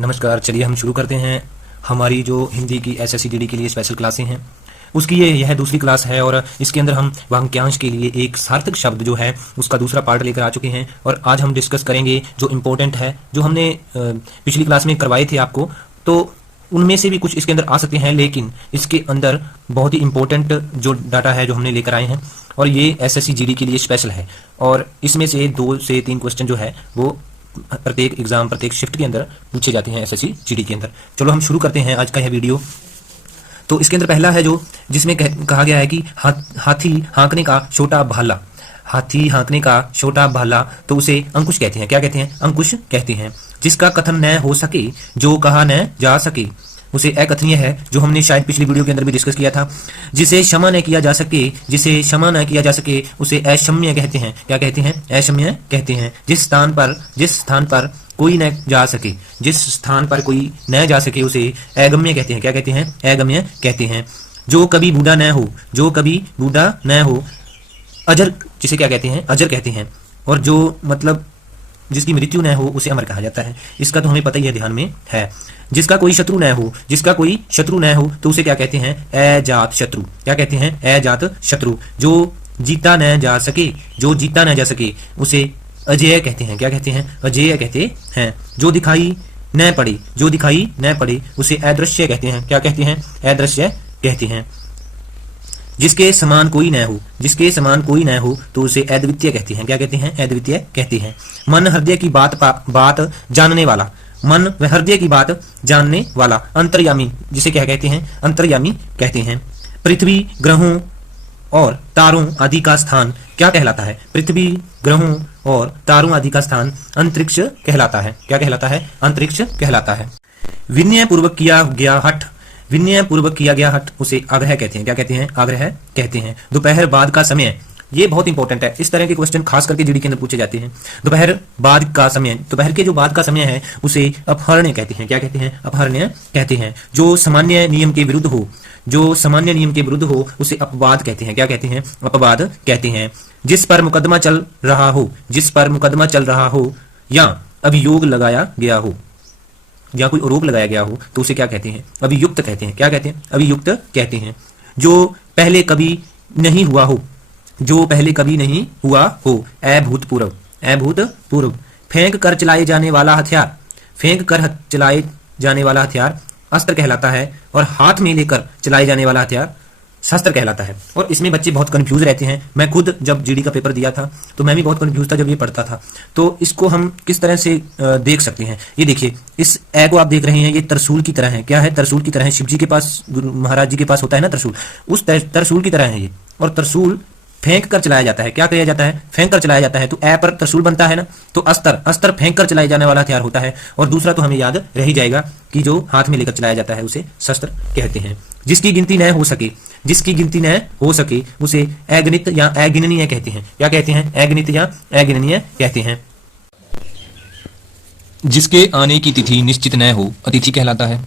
नमस्कार। चलिए हम शुरू करते हैं हमारी जो हिंदी की एसएससी जीडी के लिए स्पेशल क्लासें हैं उसकी यह दूसरी क्लास है और इसके अंदर हम वाक्यांश के लिए एक सार्थक शब्द जो है उसका दूसरा पार्ट लेकर आ चुके हैं और आज हम डिस्कस करेंगे जो इम्पोर्टेंट है, जो हमने पिछली क्लास में करवाए थे आपको, तो उनमें से भी कुछ इसके अंदर आ सकते हैं, लेकिन इसके अंदर बहुत ही इंपॉर्टेंट जो डाटा है जो हमने लेकर आए हैं और ये एसएससी जीडी के लिए स्पेशल है और इसमें से 2 से 3 क्वेश्चन जो है वो प्रत्येक शिफ्ट के अंदर पूछे जाते हैं एसएससी जीडी के अंदर। चलो हम शुरू करते हैं आज का यह वीडियो। तो इसके अंदर पहला है जो जिसमें कहा गया है कि हाथी हाँकने का छोटा भाला, हाथी हाँकने का छोटा भाला, तो उसे अंकुश कहते हैं। क्या कहते हैं? अंकुश कहते हैं। जिसका कथन न हो सके, जो कहा न जा सके, उसे अकथनीय है, जो हमने शायद पिछली वीडियो के अंदर भी डिस्कस किया था। जिसे क्षमा न किया जा सके, जिसे क्षमा न किया जा सके उसे अक्षम्य कहते हैं। क्या कहते हैं? अक्षम्य कहते हैं। जिस स्थान पर कोई न जा सके, जिस स्थान पर कोई न जा सके उसे अगम्य कहते हैं। क्या कहते हैं? अगम्य कहते हैं। जो कभी बूढ़ा न हो, जो कभी बूढ़ा न हो, अजर, जिसे क्या कहते हैं? अजर कहते हैं। और जो मतलब जिसकी मृत्यु न हो उसे अमर कहा जाता है। इसका तो हमें पता ही है, ध्यान में है। जिसका कोई शत्रु न हो, जिसका कोई शत्रु न हो तो उसे क्या कहते हैं? अजात शत्रु। क्या कहते हैं? अजात शत्रु। जो जीता न जा सके, जो जीता न जा सके उसे अजेय कहते हैं। क्या कहते हैं? अजेय कहते हैं। जो दिखाई न पड़े, जो दिखाई न पड़े उसे अदृश्य कहते हैं। क्या कहते हैं? अदृश्य कहते हैं। जिसके समान कोई न हो, जिसके समान कोई न हो तो उसे अद्वितीय कहते हैं। क्या कहते हैं? अद्वितीय कहते हैं। मन हृदय की बात जानने वाला, मन व हृदय की बात जानने वाला, अंतर्यामी, जिसे क्या कहते हैं? अंतर्यामी कहते हैं। पृथ्वी, ग्रहों और तारों आदि का स्थान क्या कहलाता है? पृथ्वी, ग्रहों और तारों आदि का स्थान अंतरिक्ष कहलाता है। क्या कहलाता है? अंतरिक्ष कहलाता है। विनय पूर्वक किया गया हठ, विनय पूर्वक किया गया हठ उसे आग्रह कहते हैं। क्या कहते हैं? आग्रह कहते हैं। दोपहर बाद का समय, ये बहुत इंपॉर्टेंट है। इस तरह के क्वेश्चन खास करके जीडी के अंदर पूछे जाते हैं। दोपहर बाद का समय, दोपहर के जो बाद का समय है उसे अपहरण कहते हैं। क्या कहते हैं? अपहरण कहते हैं। जो सामान्य नियम के विरुद्ध हो, जो सामान्य नियम के विरुद्ध हो उसे अपवाद कहते हैं। क्या कहते हैं? अपवाद कहते हैं। जिस पर मुकदमा चल रहा हो, जिस पर मुकदमा चल रहा हो या अभियोग लगाया गया हो, या कोई आरोप लगाया गया हो तो उसे क्या कहते हैं? अभियुक्त कहते हैं। क्या कहते हैं? अभियुक्त कहते हैं। जो पहले कभी नहीं हुआ हो, जो पहले कभी नहीं हुआ हो, अभूतपूर्व, अभूतपूर्व। फेंक कर चलाए जाने वाला हथियार, फेंक कर चलाए जाने वाला हथियार अस्त्र कहलाता है और हाथ में लेकर चलाए जाने वाला हथियार शस्त्र कहलाता है। और इसमें बच्चे बहुत कंफ्यूज रहते हैं। मैं खुद जब जीडी का पेपर दिया था तो मैं भी बहुत कंफ्यूज था जब ये पढ़ता था। तो इसको हम किस तरह से देख सकते हैं? ये देखिए, इस ए को आप देख रहे हैं, ये तरसूल की तरह है। क्या है? तरसूल की तरह है। शिव जी के पास, महाराज जी के पास होता है ना तरसूल, उस तरसूल की तरह है ये। और तरसूल फेंक कर चलाया जाता है। क्या किया जाता है? फेंक कर चलाया जाता है। तो ए पर तरसूल बनता है ना, तो अस्त्र फेंक कर चलाए जाने वाला हथियार होता है। और दूसरा तो हमें याद रह ही जाएगा कि जो हाथ में लेकर चलाया जाता है उसे शस्त्र कहते हैं। जिसकी गिनती न हो सके, जिसकी गिनती न हो सके उसे अगणित या अगिननीय कहते हैं। क्या कहते हैं? अगणित या अगिननीय कहते हैं। जिसके आने की तिथि निश्चित न हो अतिथि कहलाता है।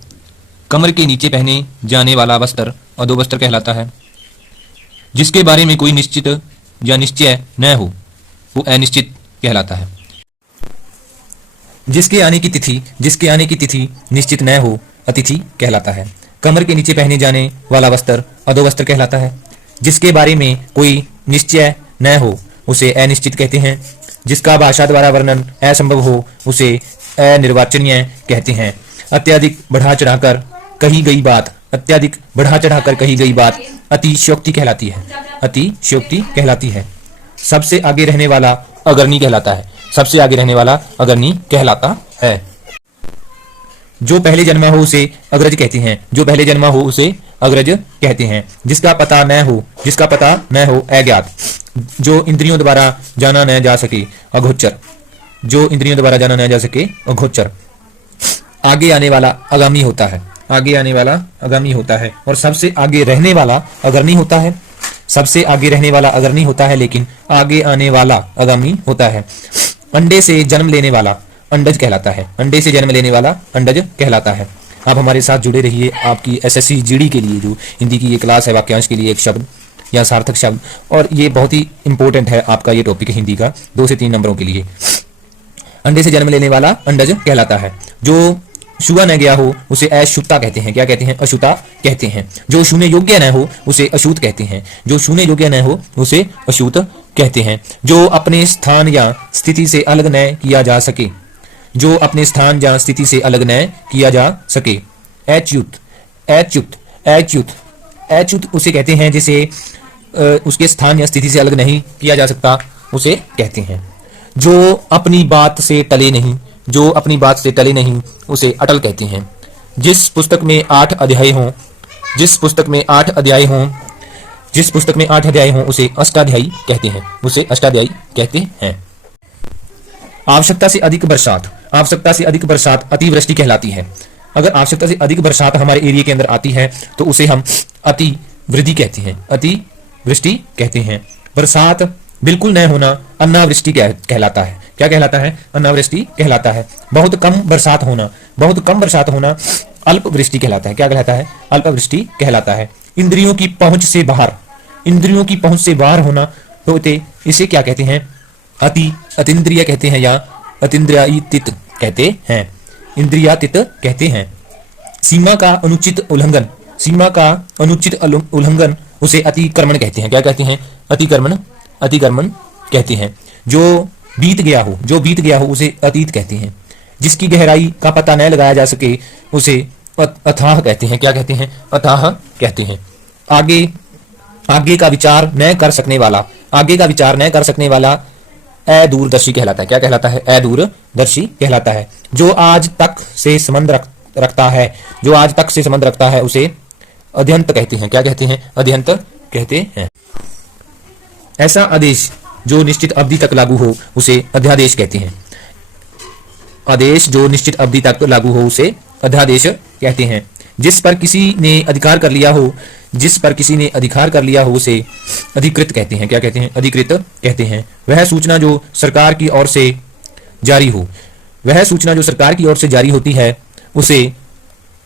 कमर के नीचे पहने जाने वाला वस्त्र अधोवस्त्र कहलाता है। जिसके बारे में कोई निश्चित या निश्चय न हो वो अनिश्चित कहलाता है। जिसके आने की तिथि, जिसके आने की तिथि निश्चित न हो अतिथि कहलाता है। कमर के नीचे पहने जाने वाला वस्त्र अधोवस्त्र कहलाता है। जिसके बारे में कोई निश्चय न हो उसे अनिश्चित कहते हैं। जिसका भाषा द्वारा वर्णन असंभव हो उसे अनिर्वाचनीय कहते हैं। अत्यधिक बढ़ा चढ़ाकर कही गई बात, अत्यधिक बढ़ा चढ़ाकर कही गई बात अतिशयोक्ति कहलाती है। अतिशयोक्ति कहलाती है। सबसे आगे रहने वाला अग्रणी कहलाता है। सबसे आगे रहने वाला अग्रणी कहलाता है। जो पहले जन्मा हो उसे अग्रज कहते हैं। जो पहले जन्मा हो उसे अग्रज कहते हैं। जिसका पता न हो, जिसका पता न हो अज्ञात। जो इंद्रियों द्वारा जाना न जा सके अगोचर, जो इंद्रियों द्वारा जाना न जा सके अगोचर। आगे आने वाला आगामी होता है। आगे आने वाला आगामी होता है। और सबसे आगे रहने वाला अग्रणी होता है। सबसे आगे रहने वाला अग्रणी होता है, लेकिन आगे आने वाला आगामी होता है। अंडे से जन्म लेने वाला अंडज कहलाता है। अंडे से जन्म लेने वाला अंडज कहलाता है। आप हमारे साथ जुड़े रहिए। आपकी एसएससी जीडी के लिए जो हिंदी की ये क्लास है, वाक्यांश के लिए एक शब्द या सार्थक शब्द, और ये बहुत ही इंपॉर्टेंट है आपका ये टॉपिक हिंदी का 2 से 3 नंबरों के लिए। अंडे से जन्म लेने वाला अंडज कहलाता है। जो छुआ न गया हो उसे अछूता कहते हैं। क्या कहते हैं? अछूता कहते हैं। जो छूने योग्य न हो उसे अछूत कहते हैं। जो छूने योग्य न हो उसे अछूत कहते हैं। जो अपने स्थान या स्थिति से अलग न किया जा सके, जो अपने स्थान या स्थिति से अलग न किया जा सके। अच्युत, अच्युत, अच्युत, अच्युत उसे कहते हैं जिसे उसके स्थान या स्थिति से अलग नहीं किया जा सकता, उसे कहते हैं। जो अपनी बात से टले नहीं, जो अपनी बात से टले नहीं उसे अटल कहते हैं। जिस पुस्तक में 8 अध्याय हों, जिस पुस्तक में 8 अध्याय हों, जिस पुस्तक में 8 अध्याय हों उसे अष्टाध्यायी कहते हैं, उसे अष्टाध्यायी कहते हैं। आवश्यकता से अधिक बरसात, आवश्यकता से अधिक बरसात अतिवृष्टि कहलाती है। अगर आवश्यकता से अधिक बरसात हमारे एरिया के अंदर आती है तो उसे हम अति वृद्धि कहते हैं, अति वृष्टि कहते हैं। बरसात बिल्कुल न होना अनावृष्टि कहलाता है। क्या कहलाता है? अनावृष्टि कहलाता है। बहुत कम बरसात होना, बहुत कम बरसात होना अल्प वृष्टि कहलाता है। क्या कहलाता है? अल्प वृष्टि कहलाता है। इंद्रियों की पहुंच से बाहर, इंद्रियों की पहुंच से बाहर होना तो इसे क्या कहते हैं? अतीन्द्रिय कहते हैं या अतीन्द्रियातीत कहते हैं, इंद्रियातीत कहते हैं। सीमा का अनुचित उल्लंघन, सीमा का अनुचित उल्लंघन उसे अतिक्रमण कहते हैं। क्या कहते हैं? अतिक्रमण, अतिक्रमण कहते हैं। जो बीत गया हो, जो बीत गया हो उसे अतीत कहते हैं। जिसकी गहराई का पता न लगाया जा सके उसे अथाह कहते हैं। क्या कहते हैं? अथाह कहते हैं। आगे, आगे का विचार न कर सकने वाला, आगे का विचार न कर सकने वाला अदूरदर्शी कहलाता है। क्या कहलाता है? अदूरदर्शी कहलाता है। जो आज तक से संबंध रखता है, जो आज तक से संबंध रखता है उसे अध्यंत कहते हैं। क्या कहते हैं? अध्यंत कहते हैं। ऐसा आदेश जो निश्चित अवधि तक लागू हो उसे अध्यादेश कहते हैं। आदेश जो निश्चित अवधि तक लागू हो उसे अध्यादेश कहते हैं। जिस पर किसी ने अधिकार कर लिया हो, जिस पर किसी ने अधिकार कर लिया हो उसे अधिकृत कहते हैं। क्या कहते हैं? अधिकृत कहते हैं। वह सूचना जो सरकार की ओर से जारी हो, वह सूचना जो सरकार की ओर से जारी होती है उसे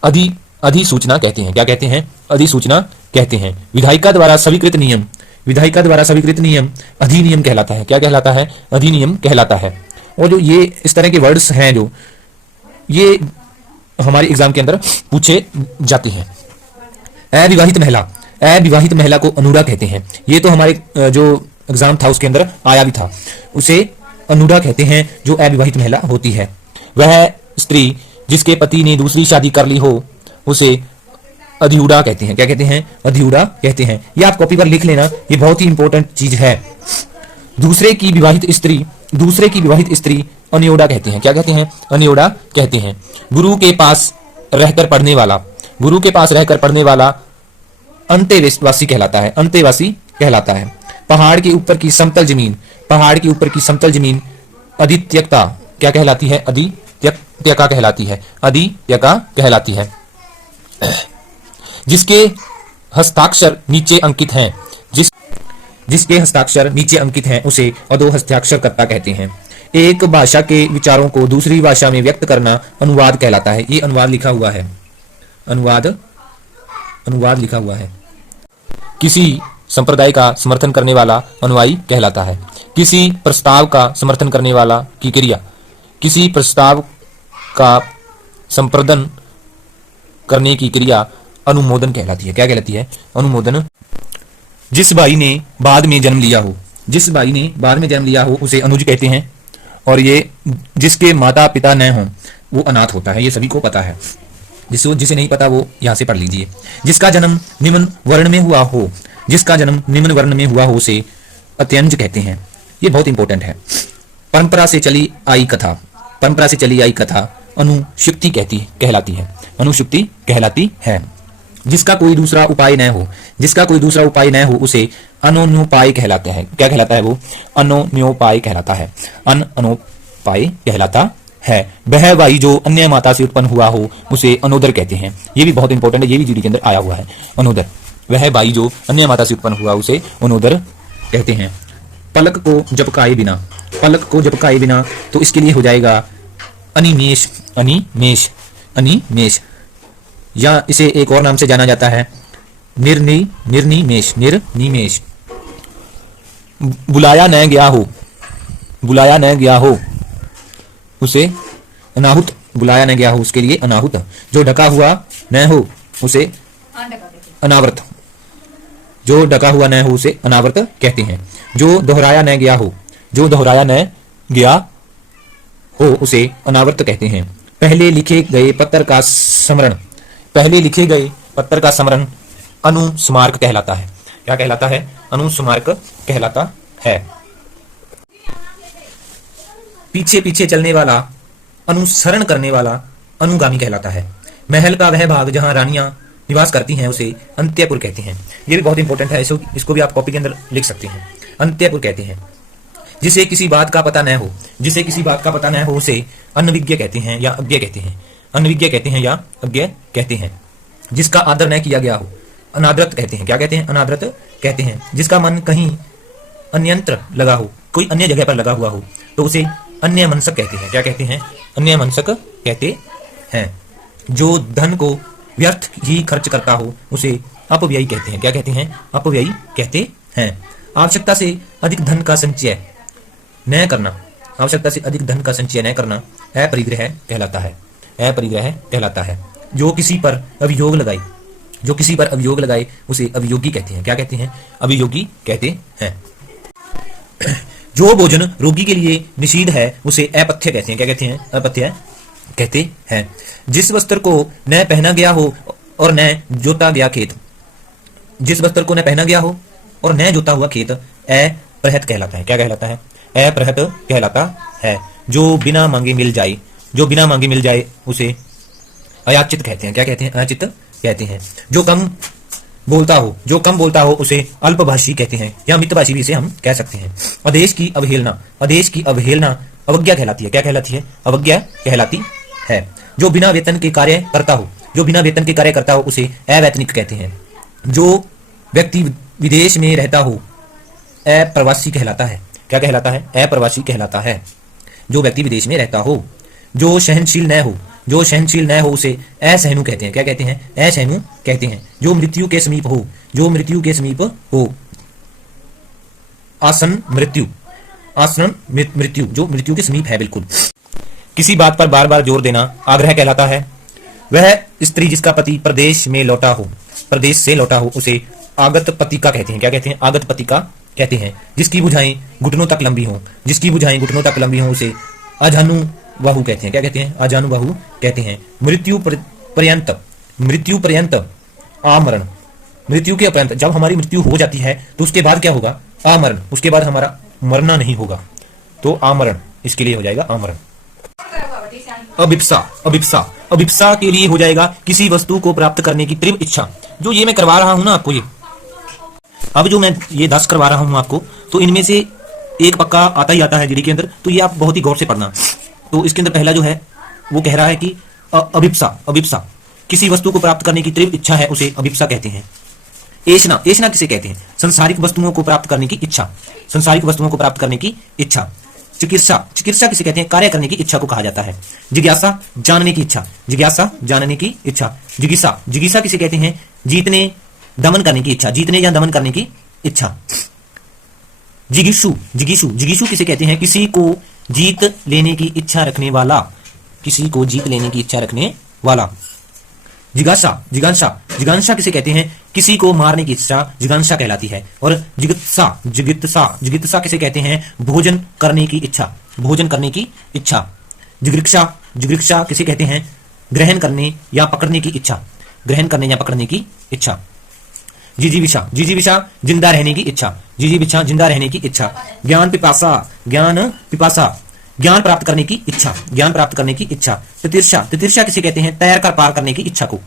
अधिसूचना कहते हैं। क्या कहते हैं? अधिसूचना कहते हैं। विधायिका द्वारा स्वीकृत नियम, विधायिका द्वारा स्वीकृत नियम अधिनियम कहलाता है। क्या कहलाता है? अधिनियम कहलाता है। और जो ये इस तरह के वर्ड्स हैं जो ये हमारे एग्जाम के अंदर पूछे जाते हैं। अविवाहित महिला, अविवाहित महिला को अनुरा कहते हैं। ये तो हमारे जो एग्जाम था उसके अंदर आया भी था। उसे अनुरा कहते हैं जो अविवाहित महिला होती है। वह स्त्री जिसके पति ने दूसरी शादी कर ली हो उसे अधिउड़ा कहते हैं। क्या कहते हैं? अधिउड़ा कहते हैं। ये आप कॉपी पर लिख लेना, ये बहुत ही इंपॉर्टेंट चीज है। दूसरे की विवाहित स्त्री, दूसरे की विवाहित स्त्री अनियोड़ा कहते हैं। क्या कहते हैं? अनियोड़ा कहते हैं। गुरु के पास रहकर पढ़ने वाला, गुरु के पास रहकर पढ़ने वाला अंतेवासी कहलाता है, अंतेवासी कहलाता है। पहाड़ के ऊपर की समतल जमीन, पहाड़ के ऊपर की समतल जमीन अधित्यक्ता क्या कहलाती है? अधित्यका कहलाती है, अधित्यका कहलाती है। जिसके हस्ताक्षर नीचे अंकित हैं, जिसके हस्ताक्षर नीचे अंकित हैं उसे अधो हस्ताक्षरकर्ता कहते हैं। एक भाषा के विचारों को दूसरी भाषा में व्यक्त करना अनुवाद कहलाता है। ये अनुवाद लिखा हुआ है, अनुवाद, अनुवाद लिखा हुआ है। किसी संप्रदाय का समर्थन करने वाला अनुयायी कहलाता है। किसी प्रस्ताव का समर्थन करने वाला की क्रिया, किसी प्रस्ताव का संप्रदन करने की क्रिया अनुमोदन कहलाती है। क्या कहलाती है? अनुमोदन। जिस भाई ने बाद में जन्म लिया हो, जिस भाई ने बाद में जन्म लिया हो उसे अनुज कहते हैं। और ये जिसके माता पिता न हो वो अनाथ होता है, ये सभी को पता है। जिसे नहीं पता वो यहाँ से पढ़ लीजिए। जिसका जन्म निम्न वर्ण में हुआ हो, जिसका जन्म निम्न वर्ण में हुआ हो उसे अत्यंज कहते हैं। ये बहुत इंपॉर्टेंट है। परंपरा से चली आई कथा, परंपरा से चली आई कथा अनुशुक्ति कहलाती है, अनुशुक्ति कहलाती है। जिसका कोई दूसरा उपाय न हो, जिसका कोई दूसरा उपाय न हो उसे अनोन्योपाय कहलाता है। क्या कहलाता है वो? अनोन्योपाय कहलाता है, अनोपाय कहलाता है। वह भाई जो अन्य माता से उत्पन्न हुआ हो उसे अनोदर कहते हैं। ये भी बहुत इंपॉर्टेंट है, ये भी जीडी के अंदर आया हुआ है, अनोदर। वह भाई जो अन्य माता से उत्पन्न हुआ उसे अनोदर कहते हैं। पलक को झपकाए बिना, पलक को झपकाए बिना तो इसके लिए हो जाएगा अनिमेष, अनिमेष, अनिमेष। या इसे एक और नाम से जाना जाता है निर्निमेष, निर्निमेष। बुलाया न गया हो, बुलाया न गया हो उसे अनाहुत बुलाया न गया हो उसके लिए अनाहुत। जो ढका हुआ न हो उसे अनावृत। जो ढका हुआ न हो उसे अनावृत कहते हैं। जो दोहराया न गया हो, जो दोहराया न गया हो उसे अनावृत कहते हैं। पहले लिखे गए पत्र का स्मरण, पहले लिखे गए पत्र का स्मरण अनुस्मारक कहलाता है। क्या कहलाता है? अनुस्मारक कहलाता है। पीछे पीछे चलने वाला, अनुसरण करने वाला अनुगामी कहलाता है। महल का वह भाग जहां रानियां निवास करती हैं उसे अंत्यपुर कहते हैं। ये भी बहुत इंपॉर्टेंट है, इसको भी आप कॉपी के अंदर लिख सकते हैं। अंत्यपुर कहते हैं। जिसे किसी बात का पता न हो, जिसे किसी बात का पता न हो उसे अनविज्ञ कहते हैं या अज्ञ कहते हैं। अनविज्ञ कहते हैं या अज्ञ कहते हैं। जिसका आदर न किया गया हो अनादरत कहते हैं। क्या कहते हैं? अनादरत कहते हैं। जिसका मन कहीं अन्यंत्र लगा हो, कोई अन्य जगह पर लगा हुआ हो तो उसे अन्य मनसक कहते हैं। क्या कहते हैं? अन्य मनसक कहते हैं। जो धन को व्यर्थ ही खर्च करता हो उसे अपव्ययी कहते हैं। क्या कहते हैं? अपव्ययी कहते हैं। आवश्यकता से अधिक धन का संचय न करना, आवश्यकता से अधिक धन का संचय न करना अपरिग्रह कहलाता है। अपरिग्रह कहलाता है। जो किसी पर अभियोग लगाए, जो किसी पर अभियोग लगाए उसे अभियोगी कहते हैं। क्या कहते हैं? अभियोगी कहते हैं। जो भोजन रोगी के लिए निषिद्ध है उसे अपथ्य कहते हैं। क्या कहते हैं? अपथ्य कहते हैं। जिस वस्त्र को न पहना गया हो और न जोता गया खेत, जिस वस्त्र को न पहना गया हो और न जोता हुआ खेत अपृहत कहलाता है। क्या कहलाता है? अपृहत कहलाता है। जो बिना मांगे मिल जाए, जो बिना मांगे मिल जाए उसे अयाचित कहते हैं। क्या कहते हैं? अयाचित कहते हैं। जो कम बोलता हो, जो कम बोलता हो उसे अल्पभाषी कहते हैं या मितभाषी भी इसे हम कह सकते हैं। आदेश की अवहेलना, आदेश की अवहेलना अवज्ञा कहलाती है। क्या कहलाती है? अवज्ञा कहलाती है। जो बिना वेतन के कार्य करता हो, जो बिना वेतन के कार्य करता हो उसे अवैतनिक कहते हैं। जो व्यक्ति विदेश में रहता हो अप्रवासी कहलाता है। क्या कहलाता है? अप्रवासी कहलाता है। जो व्यक्ति विदेश में रहता हो। जो सहनशील न हो, जो सहनशील न हो उसे असहनु कहते हैं। क्या कहते हैं? असहनु कहते हैं। जो मृत्यु के समीप हो, जो मृत्यु के समीप हो आसन मृत्यु, आसन मृत्यु, जो मृत्यु के समीप है बिल्कुल। किसी बात पर बार बार जोर देना आग्रह कहलाता है। वह स्त्री जिसका पति प्रदेश में लौटा हो, प्रदेश से लौटा हो उसे आगत पतिका कहते हैं। क्या कहते हैं? आगत पतिका कहते हैं। जिसकी भुजाएं घुटनों तक लंबी हों, जिसकी भुजाएं घुटनों तक लंबी हों उसे अजानु बाहु कहते हैं। क्या कहते हैं? अजानु बाहु कहते हैं। मृत्यु पर्यंत, मृत्यु पर्यंत आमरण, मृत्यु के पर्यंत, जब हमारी मृत्यु हो जाती है तो उसके बाद क्या होगा? आमरण, उसके बाद हमारा मरना नहीं होगा तो आमरण, इसके लिए हो जाएगा आमरण। अभिप्सा, अभिप्सा, अभिप्सा के लिए हो जाएगा किसी वस्तु को प्राप्त करने की तीव्र इच्छा। जो ये मैं करवा रहा हूं ना आपको, ये अब जो मैं ये 10 करवा रहा हूं आपको, तो इनमें से एक पक्का आता ही आता है जीडी के अंदर, तो ये आप बहुत ही गौर से पढ़ना। तो इसके अंदर पहला जो है वो कह रहा है कि अभिप्सा, अभिप्सा किसी वस्तु को प्राप्त करने की तीव्र इच्छा है उसे अभिप्सा कहते हैं। ऐषणा, ऐषणा किसे कहते हैं? संसारिक वस्तुओं को प्राप्त करने की इच्छा, संसारिक वस्तुओं को प्राप्त करने की इच्छा। चिकित्सा, चिकित्सा किसे कहते हैं? कार्य करने की इच्छा को कहा जाता है। जिज्ञासा, जानने की इच्छा, जिज्ञासा जानने की इच्छा। जिज्ञासा, जिज्ञासा किसे कहते हैं? जीतने दमन करने की इच्छा, जीतने या दमन करने की इच्छा। जिगीषु, जिगीषु, जिगीषु किसे कहते हैं? किसी को जीत लेने की इच्छा रखने वाला, किसी को जीत लेने की इच्छा रखने वाला। जिज्ञासा, जिज्ञासा, जिज्ञासा किसे कहते हैं? किसी को मारने की इच्छा जिज्ञासा कहलाती है। और जिगित्सा, जिगित्सा, जिगित्सा किसे कहते हैं? भोजन करने की इच्छा, भोजन करने की इच्छा। जिगृक्षा, जिगृक्षा किसे कहते हैं? ग्रहण करने या पकड़ने की इच्छा, ग्रहण करने या पकड़ने की इच्छा। जिजीविषा, जिजीविषा जिंदा रहने की इच्छा, जिजीविषा जिंदा रहने की इच्छा। ज्ञान पिपासा, ज्ञान पिपासा ज्ञान प्राप्त करने की इच्छा, ज्ञान प्राप्त करने की इच्छा। तितिर्षा, तितिर्षा किसे कहते हैं? तैर कर पार करने की इच्छा को।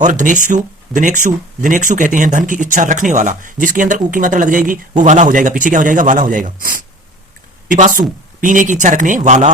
और धनेक्षु, दिनेक्षु, दिनेक्षु कहते हैं धन की इच्छा रखने वाला। जिसके अंदर ऊ की मात्रा लग जाएगी वो वाला हो जाएगा, पीछे क्या हो जाएगा? वाला हो जाएगा। पिपासु, पीने की इच्छा रखने वाला।